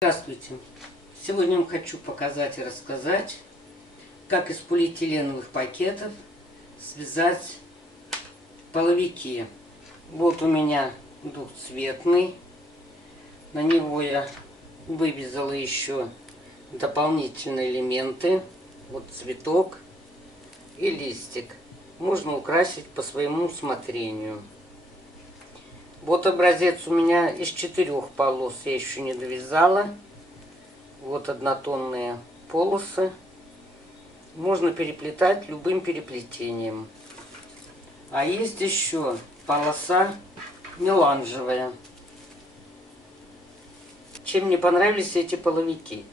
Здравствуйте! Сегодня вам хочу показать и рассказать, как из полиэтиленовых пакетов связать половики. Вот у меня двухцветный. На него я вывязала еще дополнительные элементы. Вот цветок и листик. Можно украсить по своему усмотрению. Вот образец у меня из 4 полос, я еще не довязала. Вот однотонные полосы. Можно переплетать любым переплетением. А есть еще полоса меланжевая. Чем мне понравились эти половики?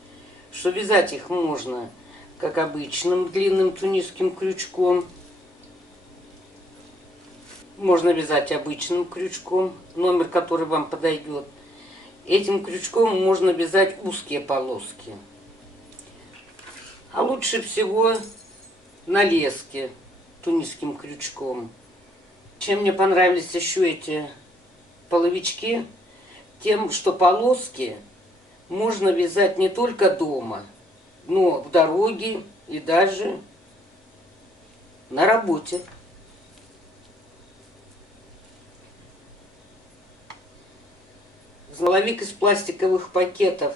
Что вязать их можно как обычным длинным тунисским крючком. Можно вязать обычным крючком, номер, который вам подойдет. Этим крючком можно вязать узкие полоски. А лучше всего на леске тунисским крючком. Чем мне понравились еще эти половички? Тем, что полоски можно вязать не только дома, но в дороге и даже на работе. Половик из пластиковых пакетов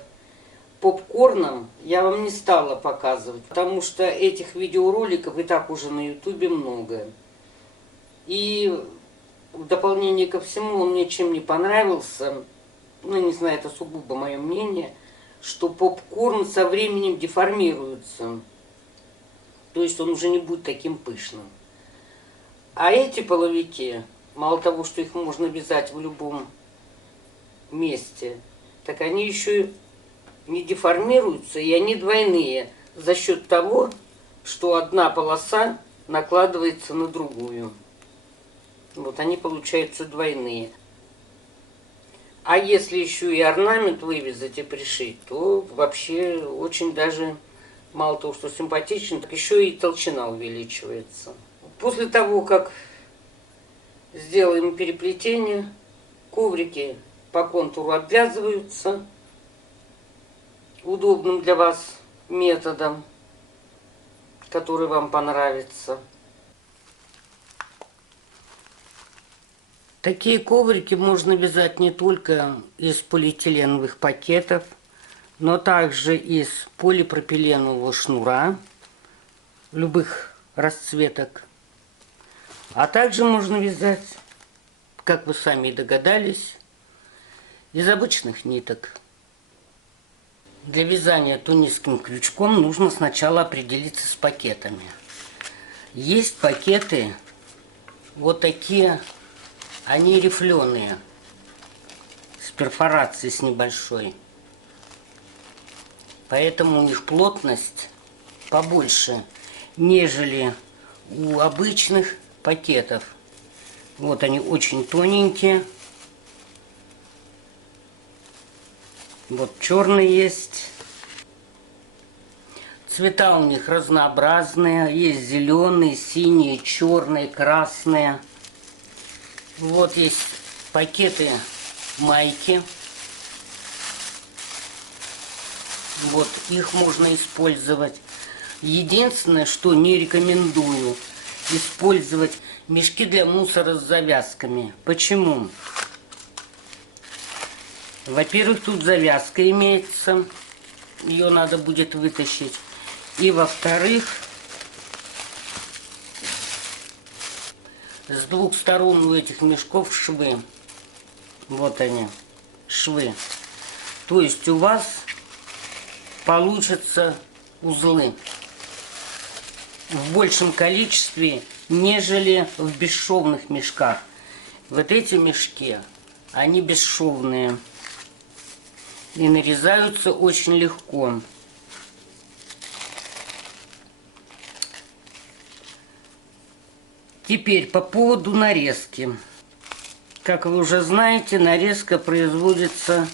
попкорном я вам не стала показывать, потому что этих видеороликов и так уже на ютубе много. И в дополнение ко всему он мне чем не понравился, ну не знаю, это сугубо мое мнение, что попкорн со временем деформируется. То есть он уже не будет таким пышным. А эти половики, мало того, что их можно вязать в любом месте, так они еще не деформируются, и они двойные за счет того, что одна полоса накладывается на другую. Вот они получаются двойные. А если еще и орнамент вывязать и пришить, то вообще очень даже мало того, что симпатично, так еще и толщина увеличивается. После того, как сделаем переплетение, коврики по контуру обвязываются удобным для вас методом, который вам понравится. Такие коврики можно вязать не только из полиэтиленовых пакетов, но также из полипропиленового шнура любых расцветок. А также можно вязать, как вы сами догадались, из обычных ниток. Для вязания тунисским крючком нужно сначала определиться с пакетами. Есть пакеты вот такие, они рифленые, с перфорацией с небольшой. Поэтому у них плотность побольше, нежели у обычных пакетов. Вот они очень тоненькие. Вот черный есть. Цвета у них разнообразные. Есть зеленые, синие, черные, красные. Вот есть пакеты майки. Вот их можно использовать. Единственное, что не рекомендую использовать мешки для мусора с завязками. Почему? Во-первых, тут завязка имеется, ее надо будет вытащить. И во-вторых, с двух сторон у этих мешков швы. Вот они, швы. То есть у вас получатся узлы в большем количестве, нежели в бесшовных мешках. Вот эти мешки, они бесшовные. И нарезаются очень легко. Теперь по поводу нарезки. Как вы уже знаете, нарезка производится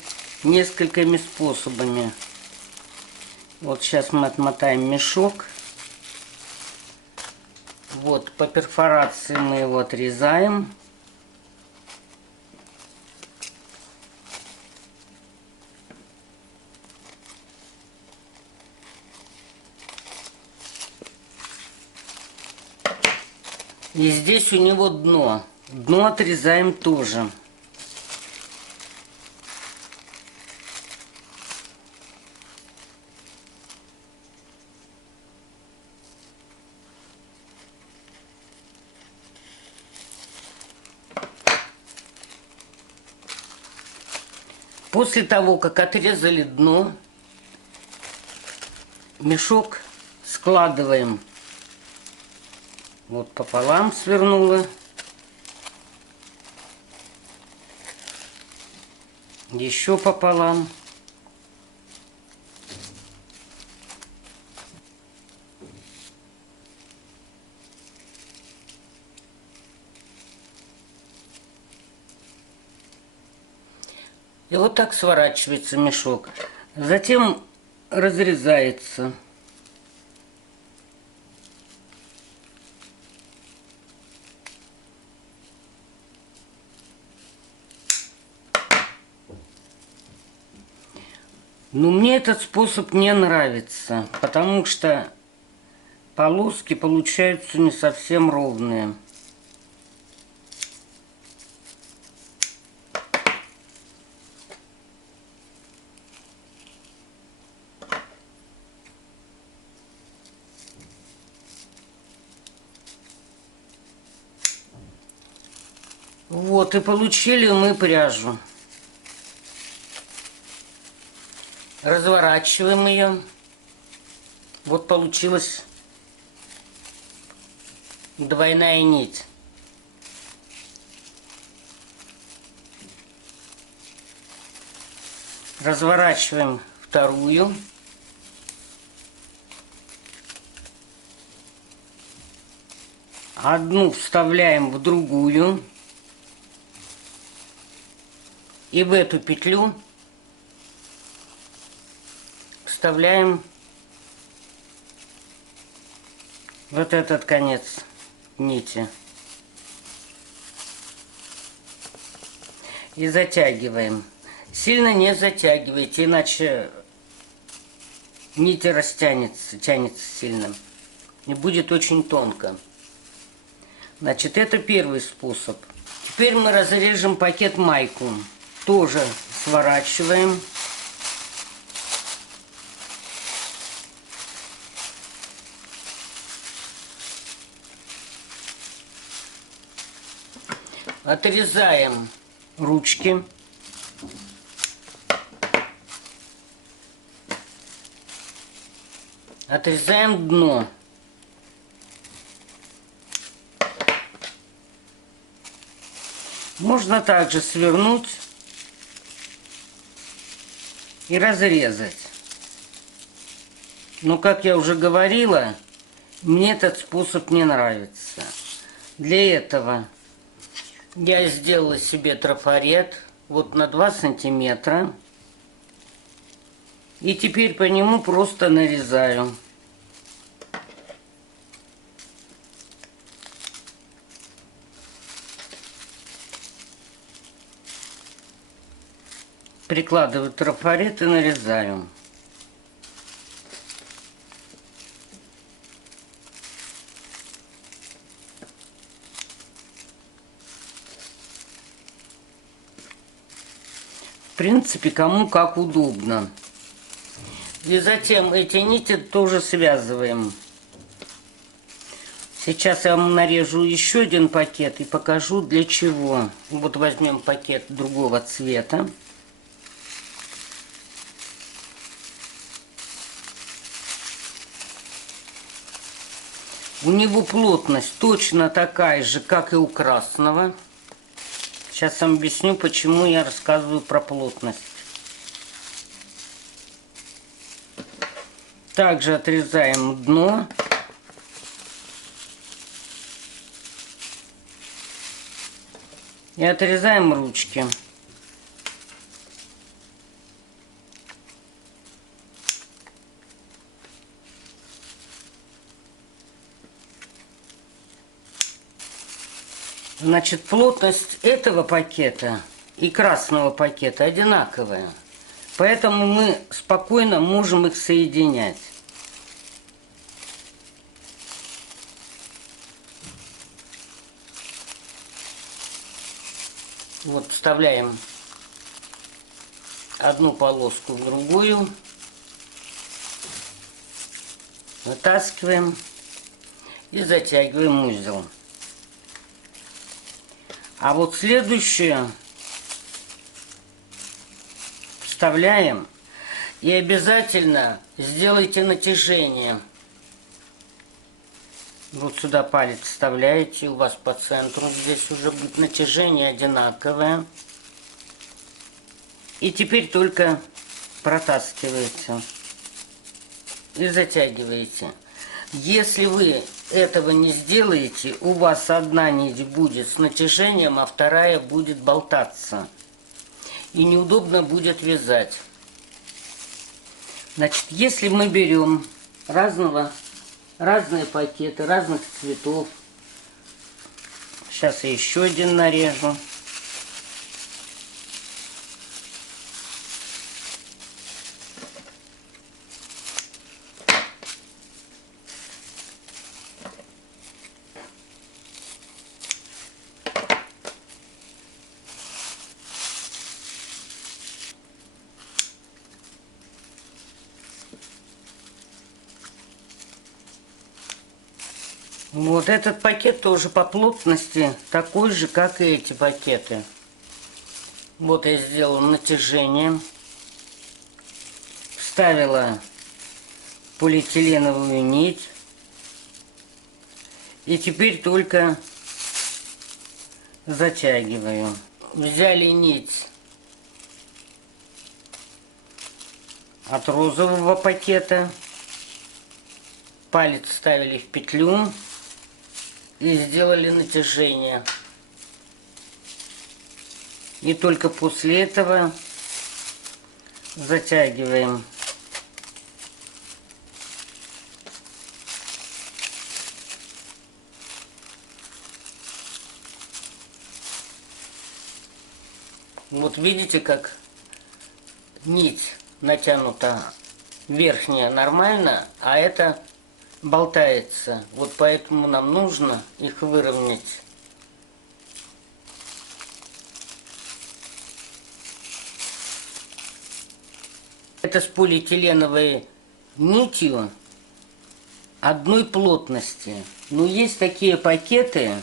несколькими способами. Вот сейчас мы отмотаем мешок. Вот по перфорации мы его отрезаем. И здесь у него дно. Дно отрезаем тоже. После того, как отрезали дно, мешок складываем. Вот пополам свернула. Еще пополам. И вот так сворачивается мешок. Затем разрезается. Но мне этот способ не нравится, потому что полоски получаются не совсем ровные. Вот, и получили мы пряжу. Разворачиваем ее. Вот получилась двойная нить. Разворачиваем вторую. Одну вставляем в другую. И в эту петлю вставляем вот этот конец нити. И затягиваем. Сильно не затягивайте, иначе нить растянется, тянется сильно. И будет очень тонко. Значит, это первый способ. Теперь мы разрежем пакет майку. Тоже сворачиваем. Отрезаем ручки. Отрезаем дно. Можно также свернуть и разрезать. Но, как я уже говорила, мне этот способ не нравится. Для этого я сделала себе трафарет вот на 2 сантиметра. И теперь по нему просто нарезаю. Прикладываю трафарет и нарезаю. В принципе, кому как удобно. И затем эти нити тоже связываем. Сейчас я вам нарежу еще один пакет и покажу для чего. Вот возьмем пакет другого цвета. У него плотность точно такая же, как и у красного. Сейчас вам объясню, почему я рассказываю про плотность. Также отрезаем дно. И отрезаем ручки. Значит, плотность этого пакета и красного пакета одинаковая. Поэтому мы спокойно можем их соединять. Вот вставляем одну полоску в другую, вытаскиваем и затягиваем узел. А вот следующую вставляем и обязательно сделайте натяжение. Вот сюда палец вставляете, у вас по центру здесь уже будет натяжение одинаковое. И теперь только протаскиваете и затягиваете. Если вы этого не сделаете, у вас одна нить будет с натяжением, а вторая будет болтаться. И неудобно будет вязать. Значит, если мы берем разные пакеты, разных цветов. Сейчас я еще один нарежу. Вот этот пакет тоже по плотности такой же, как и эти пакеты. Вот я сделала натяжение. Вставила полиэтиленовую нить. И теперь только затягиваю. Взяли нить от розового пакета. Палец вставили в петлю. И сделали натяжение. И только после этого затягиваем. Вот видите, как нить натянута верхняя нормально, а это болтается. Вот поэтому нам нужно их выровнять. Это с полиэтиленовой нитью одной плотности. Но есть такие пакеты,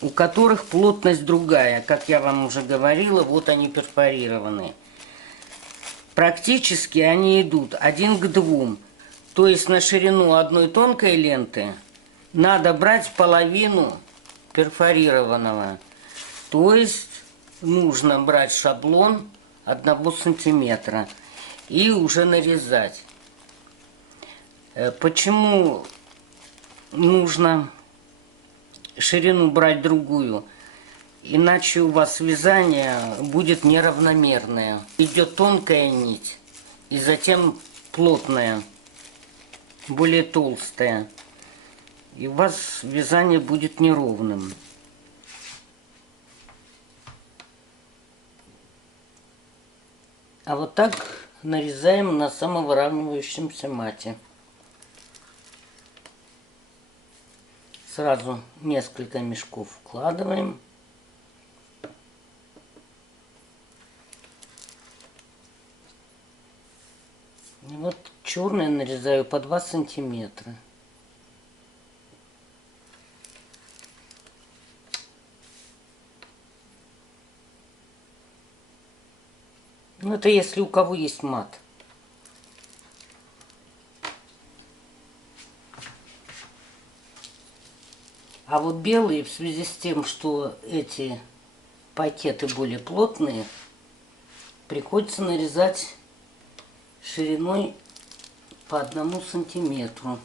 у которых плотность другая. Как я вам уже говорила, вот они перфорированы. Практически они идут 1 к 2. То есть на ширину одной тонкой ленты надо брать половину перфорированного. То есть нужно брать шаблон 1 сантиметра и уже нарезать. Почему нужно ширину брать другую? Иначе у вас вязание будет неравномерное. Идет тонкая нить и затем плотная, более толстая. И у вас вязание будет неровным. А вот так нарезаем на самовыравнивающемся мате. Сразу несколько мешков вкладываем. И вот черный нарезаю по 2 сантиметра. Ну, это если у кого есть мат. А вот белые, в связи с тем, что эти пакеты более плотные, приходится нарезать шириной по 1 сантиметру.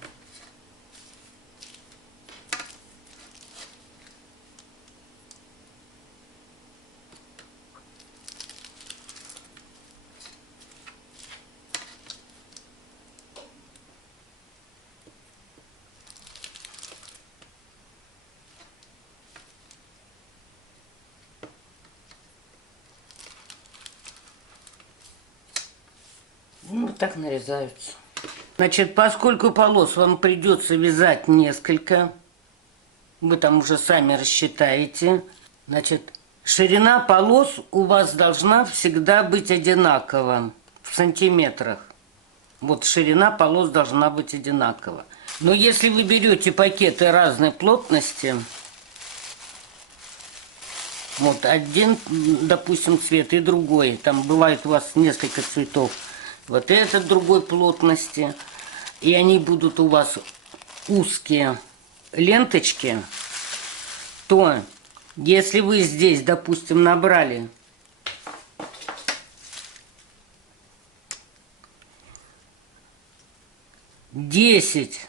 Ну, вот так нарезаются. Значит, поскольку полос вам придется вязать несколько, вы там уже сами рассчитаете, значит, Ширина полос у вас должна всегда быть одинакова в сантиметрах. Вот ширина полос должна быть одинакова. Но если вы берете пакеты разной плотности, вот один, допустим, цвет и другой, там бывает у вас несколько цветов, вот этот другой плотности, и они будут у вас узкие ленточки, то если вы здесь, допустим, набрали 10,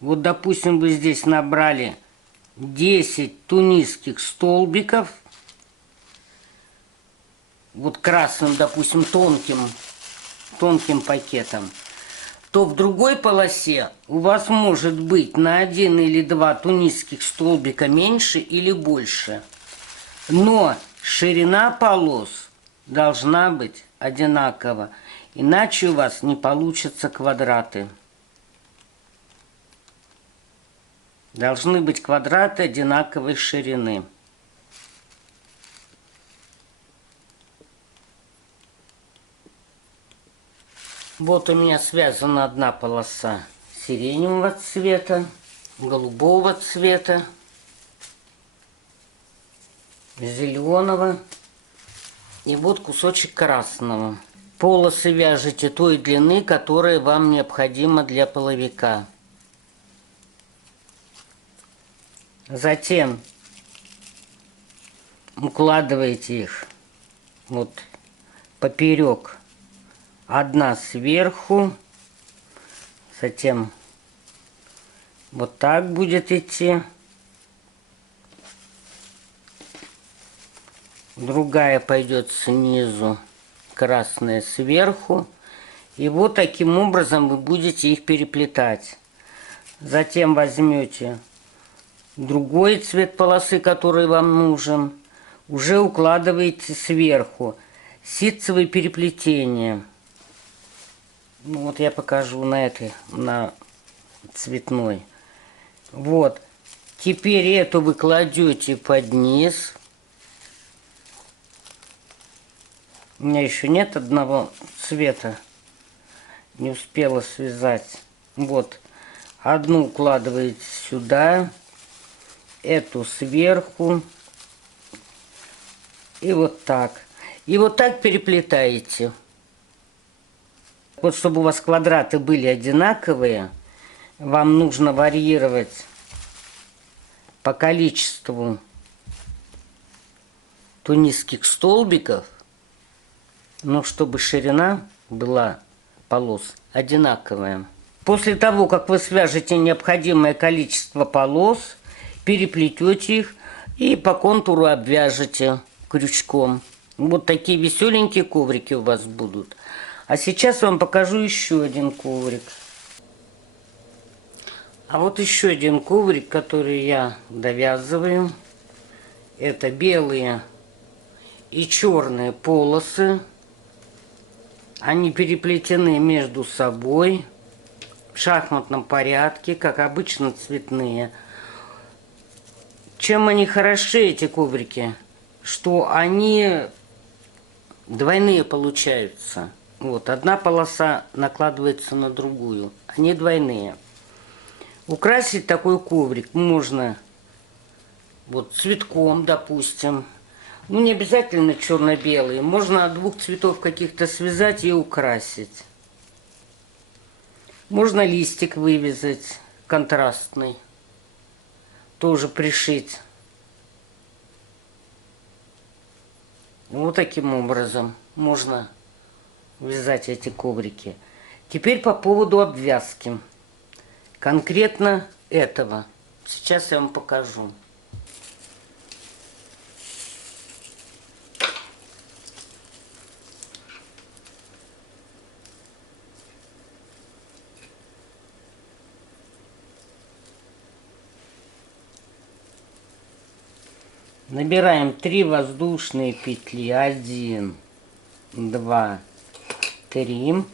вот, допустим, вы здесь набрали 10 тунисских столбиков, вот красным, допустим, тонким пакетом, то в другой полосе у вас может быть на 1 или 2 тунисских столбика меньше или больше. Но ширина полос должна быть одинакова, иначе у вас не получатся квадраты. Должны быть квадраты одинаковой ширины. Вот у меня связана одна полоса сиреневого цвета, голубого цвета, зеленого и вот кусочек красного. Полосы вяжете той длины, которая вам необходима для половика. Затем укладываете их вот поперек. Одна сверху, затем вот так будет идти, другая пойдет снизу, красная сверху, и вот таким образом вы будете их переплетать. Затем возьмете другой цвет полосы, который вам нужен, уже укладываете сверху. Ситцевые переплетения. Ну, вот я покажу на этой, на цветной. Вот. Теперь эту вы кладете под низ. У меня еще нет одного цвета. Не успела связать. Вот. Одну укладываете сюда. Эту сверху. И вот так. И вот так переплетаете. Вот чтобы у вас квадраты были одинаковые, вам нужно варьировать по количеству тунисских столбиков, но чтобы ширина была полос одинаковая. После того, как вы свяжете необходимое количество полос, переплетете их и по контуру обвяжете крючком. Вот такие веселенькие коврики у вас будут. А сейчас вам покажу еще один коврик. А вот еще один коврик, который я довязываю. Это белые и черные полосы. Они переплетены между собой в шахматном порядке, как обычно цветные. Чем они хороши, эти коврики? Что они двойные получаются. Вот, одна полоса накладывается на другую. Они двойные. Украсить такой коврик можно вот цветком, допустим. Ну, не обязательно черно-белый. Можно двух цветов каких-то связать и украсить. Можно листик вывязать контрастный. Тоже пришить. Вот таким образом можно вязать эти коврики. Теперь по поводу обвязки. Конкретно этого. Сейчас я вам покажу. Набираем 3 воздушные петли. 1, 2, 3.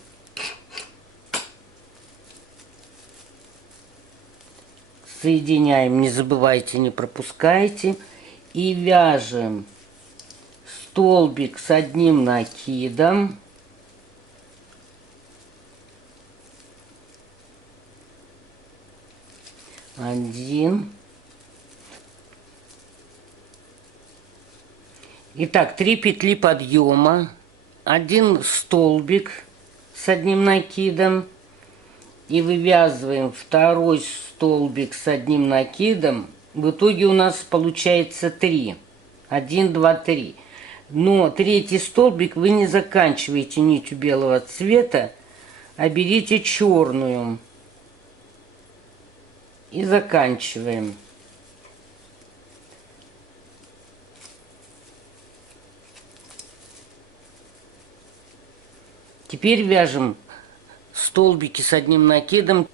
Соединяем, не забывайте, не пропускайте. И вяжем столбик с одним накидом. Один. Итак, 3 петли подъема, 1 столбик с одним накидом. И вывязываем 2 столбик с одним накидом. В итоге у нас получается 3. 1, 2, 3. Но 3-й столбик вы не заканчиваете нитью белого цвета, а берите черную. И заканчиваем. Теперь вяжем столбики с одним накидом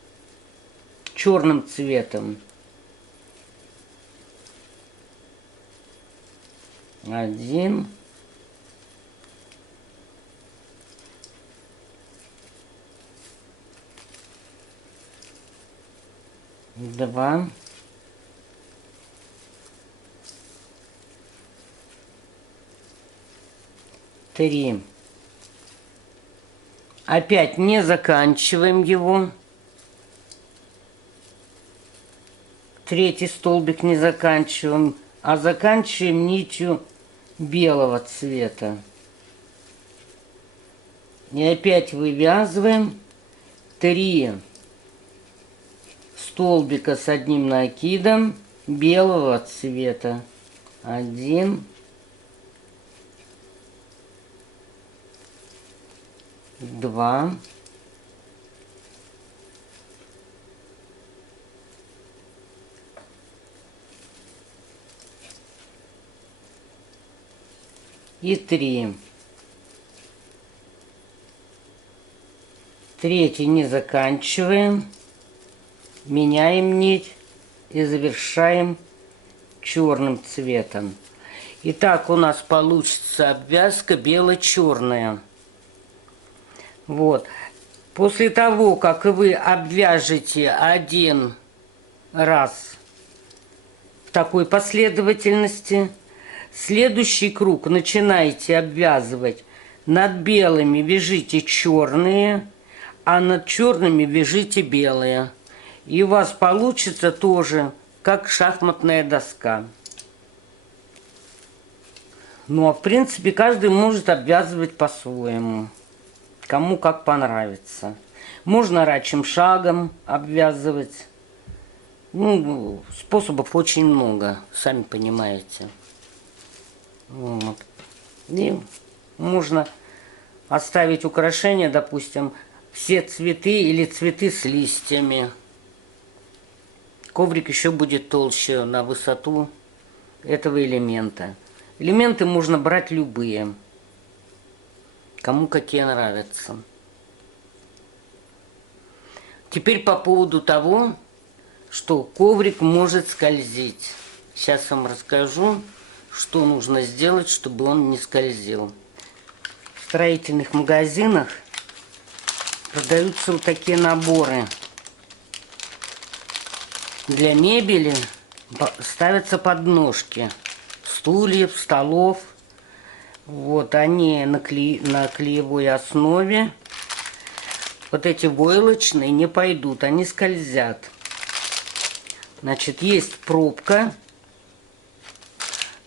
черным цветом. 1. 2. 3. Опять не заканчиваем его. 3-й столбик не заканчиваем, а заканчиваем нитью белого цвета. И опять вывязываем 3 столбика с одним накидом белого цвета. 1. 2. 3. 3-й не заканчиваем, меняем нить и завершаем черным цветом. Итак, у нас получится обвязка бело-черная. Вот. После того, как вы обвяжете 1 раз в такой последовательности, следующий круг начинаете обвязывать. Над белыми вяжите черные, а над черными вяжите белые. И у вас получится тоже как шахматная доска. Ну, а в принципе, каждый может обвязывать по-своему. Кому как понравится. Можно рачьим шагом обвязывать. Ну, способов очень много, сами понимаете. Вот. И можно оставить украшения, допустим, все цветы или цветы с листьями. Коврик еще будет толще на высоту этого элемента. Элементы можно брать любые. Кому какие нравятся. Теперь по поводу того, что коврик может скользить. Сейчас вам расскажу, что нужно сделать, чтобы он не скользил. В строительных магазинах продаются вот такие наборы. Для мебели ставятся подножки стульев, столов. Вот они на клеевой основе. Вот эти войлочные не пойдут, они скользят. Значит, есть пробка.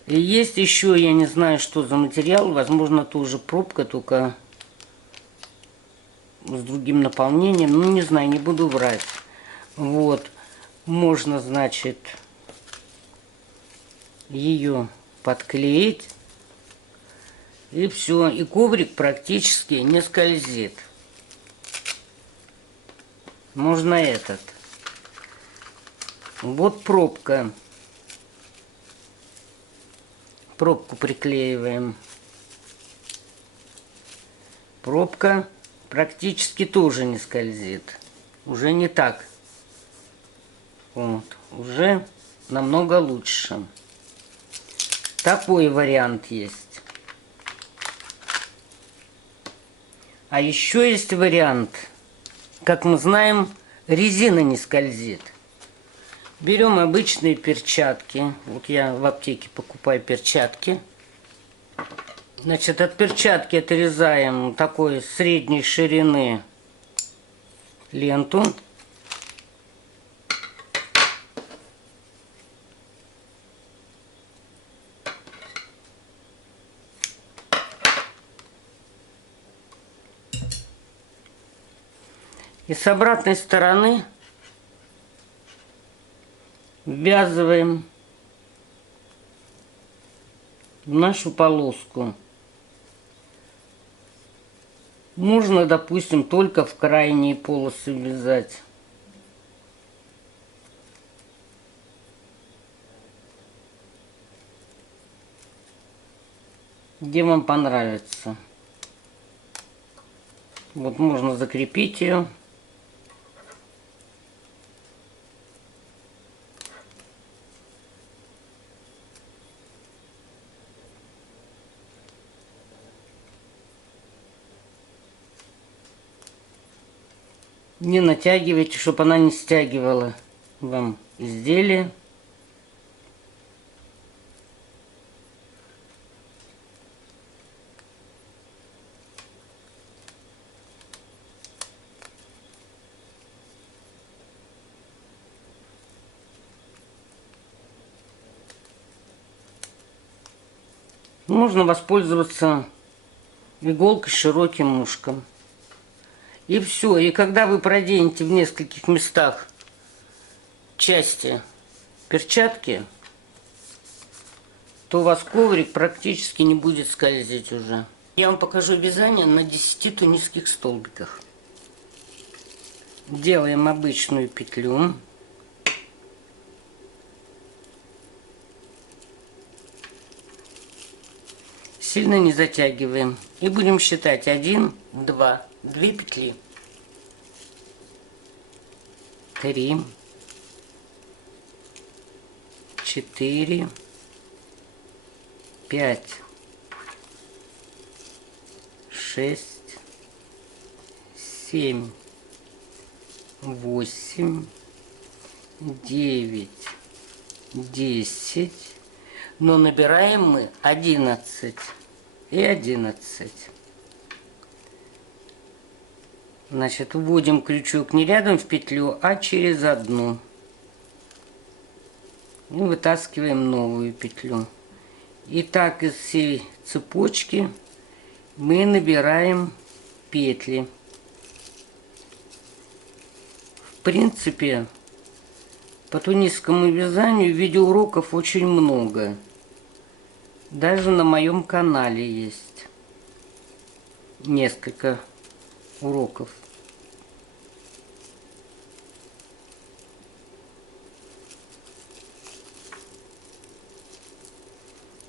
И есть еще, я не знаю, что за материал. Возможно, тоже пробка, только с другим наполнением. Ну, не знаю, не буду врать. Вот. Можно, значит, ее подклеить. И все, и коврик практически не скользит. Можно этот. Вот пробка. Пробку приклеиваем. Пробка практически тоже не скользит. Уже не так. Вот. Уже намного лучше. Такой вариант есть. А еще есть вариант. Как мы знаем, резина не скользит. Берем обычные перчатки. Вот я в аптеке покупаю перчатки. Значит, от перчатки отрезаем такой средней ширины ленту. И с обратной стороны ввязываем в нашу полоску. Можно, допустим, только в крайние полосы ввязать. Где вам понравится. Вот можно закрепить ее. Не натягивайте, чтобы она не стягивала вам изделие. Можно воспользоваться иголкой с широким ушком. И все. И когда вы проденете в нескольких местах части перчатки, то у вас коврик практически не будет скользить уже. Я вам покажу вязание на 10 тунисских столбиках. Делаем обычную петлю. Сильно не затягиваем. И будем считать 1, 2, 2 петли. 3, 4, 5, 6, 7, 8, 9, 10. Но набираем мы 11 и 11. Значит, вводим крючок не рядом в петлю, а через одну. И вытаскиваем новую петлю. И так из всей цепочки мы набираем петли. В принципе, по тунисскому вязанию видеоуроков очень много. Даже на моем канале есть несколько уроков.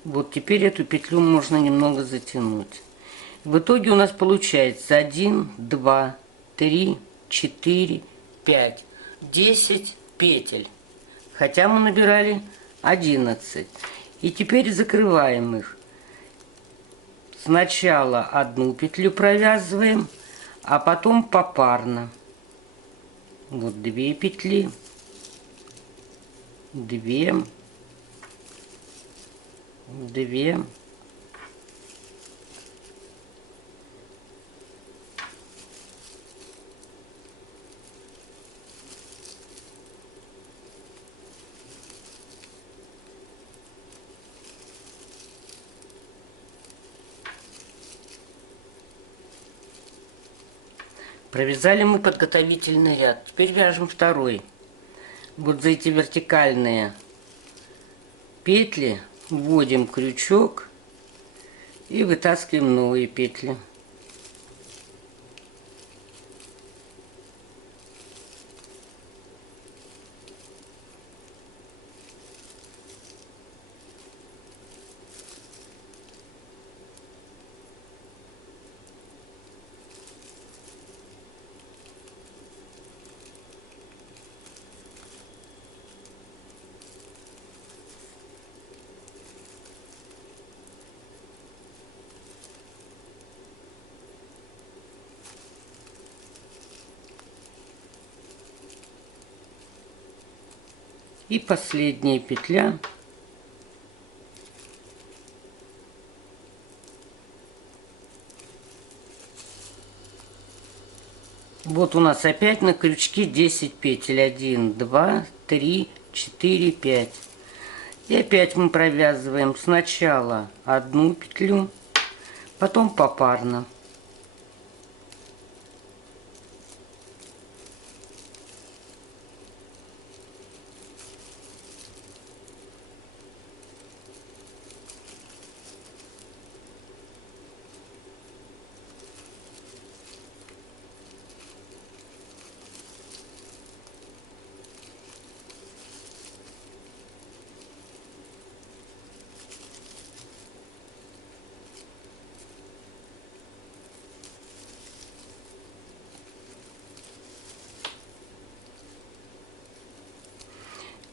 Вот теперь эту петлю можно немного затянуть. В итоге у нас получается 1, 2, 3, 4, 5, 10 петель. Хотя мы набирали 11. И теперь закрываем их. Сначала одну петлю провязываем, а потом попарно. Вот 2 петли, 2, 2. Провязали мы подготовительный ряд. Теперь вяжем второй. Вот за эти вертикальные петли вводим крючок и вытаскиваем новые петли. И последняя петля. Вот у нас опять на крючке 10 петель. 1, 2, 3, 4, 5. И опять мы провязываем сначала одну петлю, потом попарно.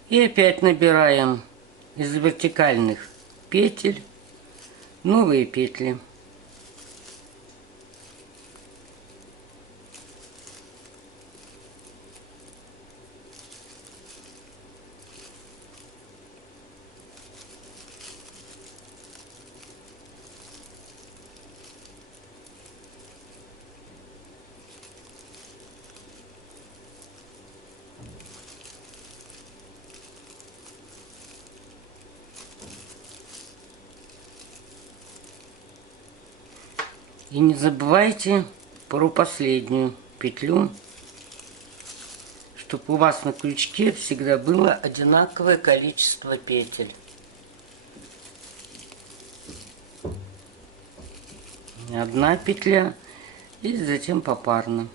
И опять набираем из вертикальных петель новые петли. И не забывайте про последнюю петлю, чтобы у вас на крючке всегда было одинаковое количество петель. Одна петля и затем попарно.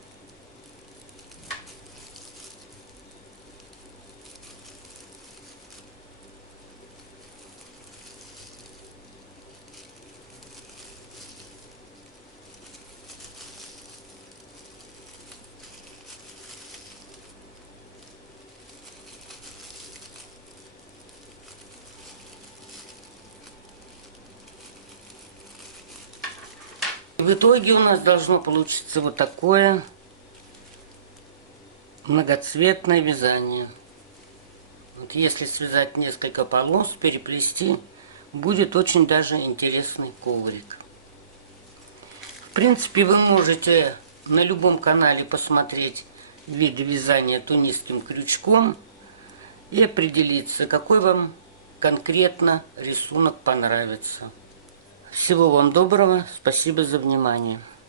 В итоге у нас должно получиться вот такое многоцветное вязание. Вот если связать несколько полос, переплести, будет очень даже интересный коврик. В принципе, вы можете на любом канале посмотреть виды вязания тунисским крючком и определиться, какой вам конкретно рисунок понравится. Всего вам доброго, спасибо за внимание.